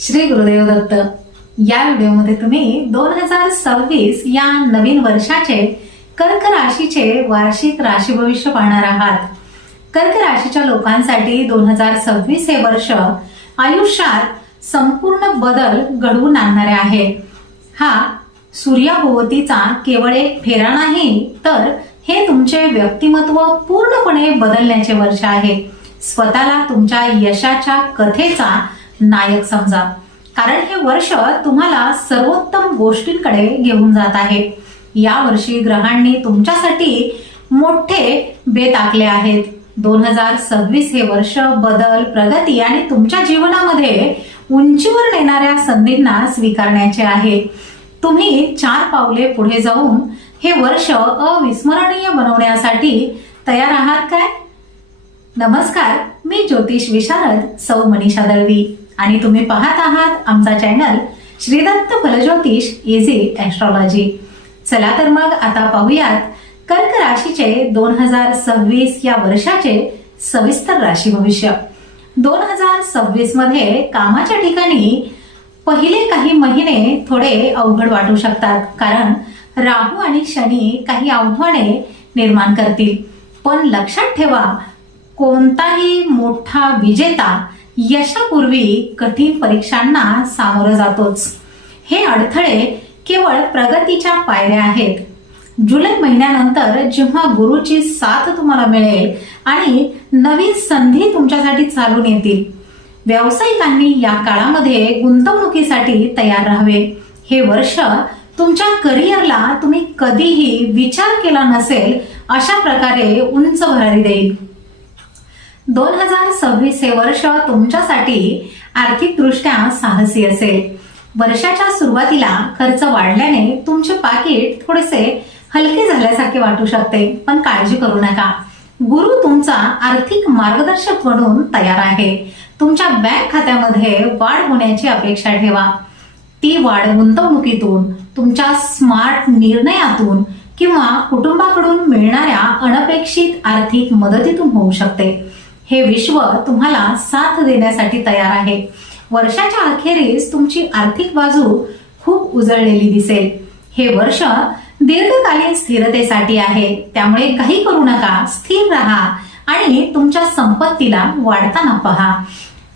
श्री गुरुदेव दत्त. या व्हिडिओमध्ये तुम्ही 2026 या नवीन वर्षाचे कर्क राशीचे वार्षिक राशी भविष्य पाहणार आहात. कर्क राशीच्या लोकांसाठी 2026 हे वर्ष आयुष्यात संपूर्ण बदल घडवून आणणारे आहे. हा सूर्याभोवतीचा केवळ एक फेरा नाही, तर हे तुमचे व्यक्तिमत्व पूर्णपणे बदलण्याचे वर्ष आहे. स्वतःला तुमच्या यशाच्या कथेचा नायक समजा, कारण हे वर्ष तुम्हाला सर्वोत्तम गोष्टींकडे घेऊन जात आहे. या वर्षी ग्रहांनी तुमच्यासाठी मोठे बेत आखले आहेत. 2026 हे वर्ष बदल, प्रगती आणि तुमच्या जीवनामध्ये उंचीवर नेणाऱ्या संधींना स्वीकारण्याचे आहे. तुम्ही 4 पावले पुढे जाऊन हे वर्ष अविस्मरणीय बनवण्यासाठी तयार आहात काय? नमस्कार, मी ज्योतिष विशारद सौ मनीषा दळवी आणि तुम्ही पाहत आहात आमचा channel Shri Datta Phaljyotish easy astrology. चला तर मग आता पाहूयात कर्क राशीचे 2026 या वर्षाचे सविस्तर राशी भविष्य. 2026 मध्ये कामाच्या ठिकाणी पहिले काही महिने थोडे अवघड वाटू शकतात, कारण राहू आणि शनी काही आव्हाने निर्माण करतील. पण लक्षात ठेवा, कोणताही मोठा विजेता यशापूर्वी कठीण परीक्षांना सामोरं जातोच. हे अडथळे केवळ प्रगतीच्या पायऱ्या आहेत. जुलै महिन्यानंतर जेव्हा गुरुची साथ तुम्हाला मिळेल आणि नवीन संधी तुमच्यासाठी चालून येतील, व्यावसायिकांनी या काळामध्ये गुंतवणुकीसाठी तयार राहावे. हे वर्ष तुमच्या करिअरला तुम्ही कधीही विचार केला नसेल अशा प्रकारे उंच भरारी देईल. 2026 हे वर्ष तुमच्यासाठी आर्थिकदृष्ट्या साहसी असेल. वर्षाच्या सुरुवातीला खर्च वाढल्याने तुमचे पाकिट थोडेसे हलके झाल्यासारखे वाटू शकते, पण काळजी करू नका. गुरु तुमचा आर्थिक मार्गदर्शक म्हणून तयार आहे. तुमच्या बँक खात्यामध्ये वाढ होण्याची अपेक्षा ठेवा. ती वाढ गुंतवणुकीतून, तुमच्या स्मार्ट निर्णयातून किंवा कुटुंबाकडून मिळणाऱ्या अनपेक्षित आर्थिक मदतीतून होऊ शकते. हे विश्व तुम्हाला साथ देण्यासाठी तयार आहे. वर्षाच्या अखेरीस तुमची आर्थिक बाजू खूप उजळलेली दिसेल. हे वर्ष दीर्घकालीन स्थिरतेसाठी आहे, त्यामुळे काही करू नका, स्थिर राहा आणि तुमच्या संपत्तीला वाढताना पहा.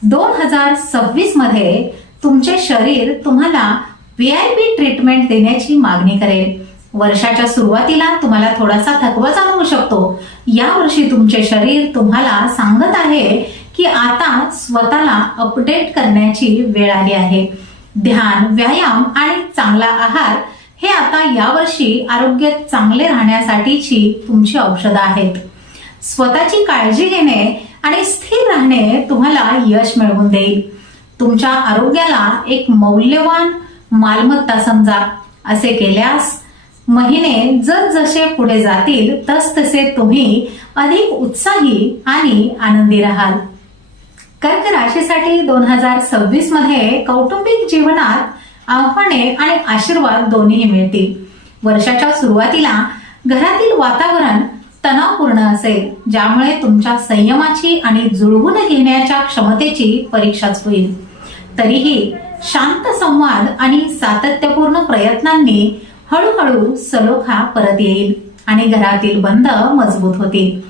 2026 मध्ये तुमचे शरीर तुम्हाला VIP ट्रीटमेंट देण्याची मागणी करेल. वर्षाच्या सुरुवातीला तुम्हाला थोडासा थकवा जाणवू शकतो. या वर्षी तुमचे शरीर तुम्हाला सांगत आहे की आता स्वतःला अपडेट करण्याची वेळ आली आहे. ध्यान, व्यायाम आणि चांगला आहार हे आता यावर्षी आरोग्य चांगले राहण्यासाठीची तुमची औषधं आहेत. स्वतःची काळजी घेणे आणि स्थिर राहणे तुम्हाला यश मिळवून देईल. तुमच्या आरोग्याला एक मौल्यवान मालमत्ता समजा. असे केल्यास महिने जसजसे पुढे जातील तसतसे तुम्ही अधिक उत्साही आणि आनंदी राहाल. कर्क राशीसाठी 2026 मध्ये कौटुंबिक जीवनात आव्हाने आणि आशीर्वाद दोन्ही मिळतील. वर्षाच्या सुरुवातीला घरातील वातावरण तणावपूर्ण असेल, ज्यामुळे तुमच्या संयमाची आणि जुळवून घेण्याच्या क्षमतेची परीक्षाच होईल. तरीही शांत संवाद आणि सातत्यपूर्ण प्रयत्नांनी हळूहळू सलोखा परत येईल आणि घरातील बंध मजबूत होतील.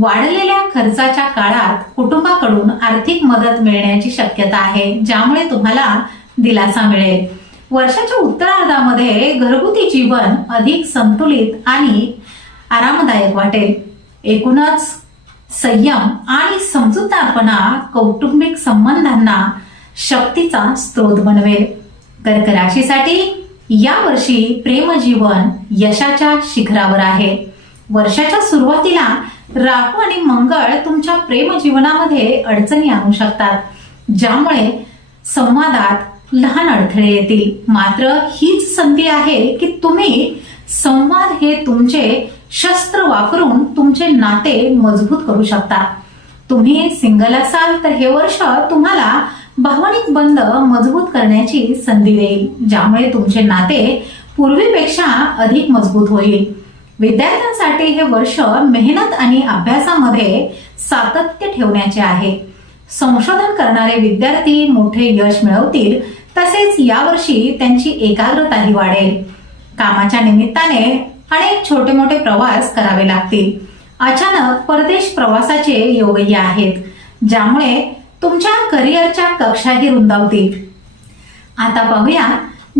वाढलेल्या खर्चाच्या काळात कुटुंबाकडून आर्थिक मदत मिळण्याची शक्यता आहे, ज्यामुळे तुम्हाला दिलासा मिळेल. वर्षाच्या उत्तरार्धामध्ये घरगुती जीवन अधिक संतुलित आणि आरामदायक वाटेल. एकूणच संयम आणि समजूतदारपणा कौटुंबिक संबंधांना शक्तीचा स्रोत बनवेल. कर्क राशीसाठी या वर्षी प्रेमजीवन यशाच्या शिखरावर आहे. वर्षाच्या सुरुवातीला राहू आणि मंगळ तुमच्या प्रेमजीवनामध्ये अडचणी आणू शकतात, ज्यामुळे संवादात लहान अडथळे येतील. मात्र हीच संधी आहे की तुम्ही संवाद हे तुमचे शस्त्र वापरून तुमचे नाते मजबूत करू शकता. तुम्ही सिंगल असाल तर हे वर्ष तुम्हाला भावनिक बंध मजबूत करण्याची संधी देईल, ज्यामुळे तुमचे नाते पूर्वीपेक्षा अधिक मजबूत होईल. विद्यार्थ्यांसाठी हे वर्ष मेहनत आणि अभ्यासामध्ये सातत्य ठेवण्याचे आहे. संशोधन करणारे विद्यार्थी मोठे यश मिळवतील, तसेच यावर्षी त्यांची एकाग्रताही वाढेल. कामाच्या निमित्ताने अनेक छोटे मोठे प्रवास करावे लागतील. अचानक परदेश प्रवासाचे योगही आहेत, ज्यामुळे तुमच्या करिअरच्या कक्षाही रुंदावतील. आता पाहूया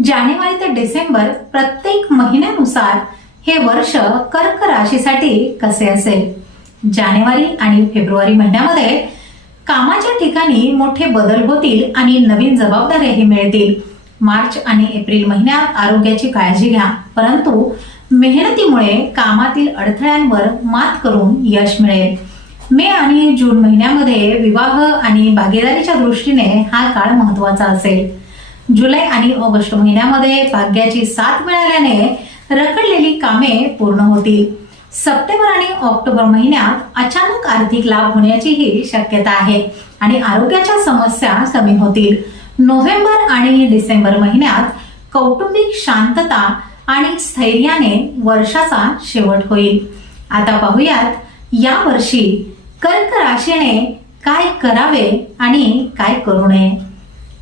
जानेवारी ते डिसेंबर प्रत्येक महिन्यानुसार हे वर्ष कर्क राशीसाठी कसे असेल. जानेवारी आणि फेब्रुवारी महिन्यामध्ये कामाच्या ठिकाणी मोठे बदल होतील आणि नवीन जबाबदाऱ्याही मिळतील. मार्च आणि एप्रिल महिन्यात आरोग्याची काळजी घ्या, परंतु मेहनतीमुळे कामातील अडथळ्यांवर मात करून यश मिळेल. मे आणि जून महिन्यामध्ये विवाह आणि भागीदारीच्या दृष्टीने हा काळ महत्वाचा असेल. जुलै आणि ऑगस्ट महिन्यामध्ये भाग्याची साथ मिळाल्याने रखडलेली कामे पूर्ण होतील. सप्टेंबर आणि ऑक्टोबर महिन्यात अचानक आर्थिक लाभ होण्याचीही शक्यता आहे आणि आरोग्याच्या समस्या कमी होतील. नोव्हेंबर आणि डिसेंबर महिन्यात कौटुंबिक शांतता आणि स्थैर्याने वर्षाचा शेवट होईल. आता पाहूयात या वर्षी कर्क राशीने काय करावे आणि काय करू नये.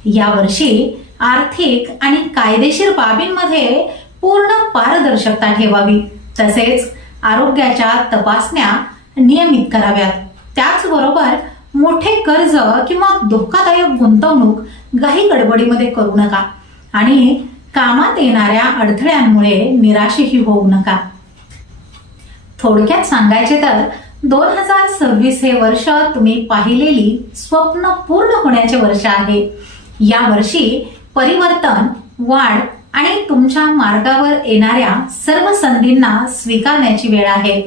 या वर्षी आर्थिक आणि कायदेशीर बाबींमध्ये पूर्ण पारदर्शकता ठेवावी, तसेच आरोग्याच्या तपासण्या नियमित कराव्यात. त्याचबरोबर मोठे कर्ज किंवा धोकादायक गुंतवणूक घाई गडबडीमध्ये करू नका आणि कामात येणाऱ्या अडथळ्यांमुळे निराशही होऊ नका. थोडक्यात सांगायचे तर 2026 हे वर्ष तुम्ही पाहिलेली स्वप्न पूर्ण होण्याचे वर्ष आहे. या वर्षी परिवर्तन, वाढ आणि तुमच्या मार्गावर येणाऱ्या सर्व संधींना स्वीकारण्याची वेळ आहे.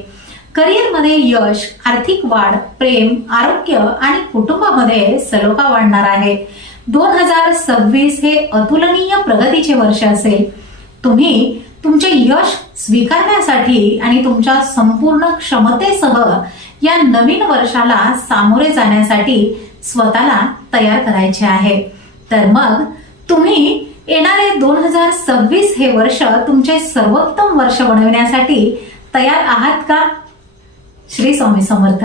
करिअरमध्ये यश, आर्थिक वाढ, प्रेम, आरोग्य आणि कुटुंबामध्ये सलोखा वाढणार आहे. 2026 हे अतुलनीय प्रगतीचे वर्ष असेल. तुम्ही तुमचे यश स्वीकारण्यासाठी आणि तुमच्या संपूर्ण क्षमतेसह या नवीन वर्षाला सामोरे जाण्यासाठी स्वतःला तयार करायचे आहे. तर मग तुम्ही येणारे 2026 हे वर्ष तुमचे सर्वोत्तम वर्ष बनवण्यासाठी तयार आहात का? श्री स्वामी समर्थ.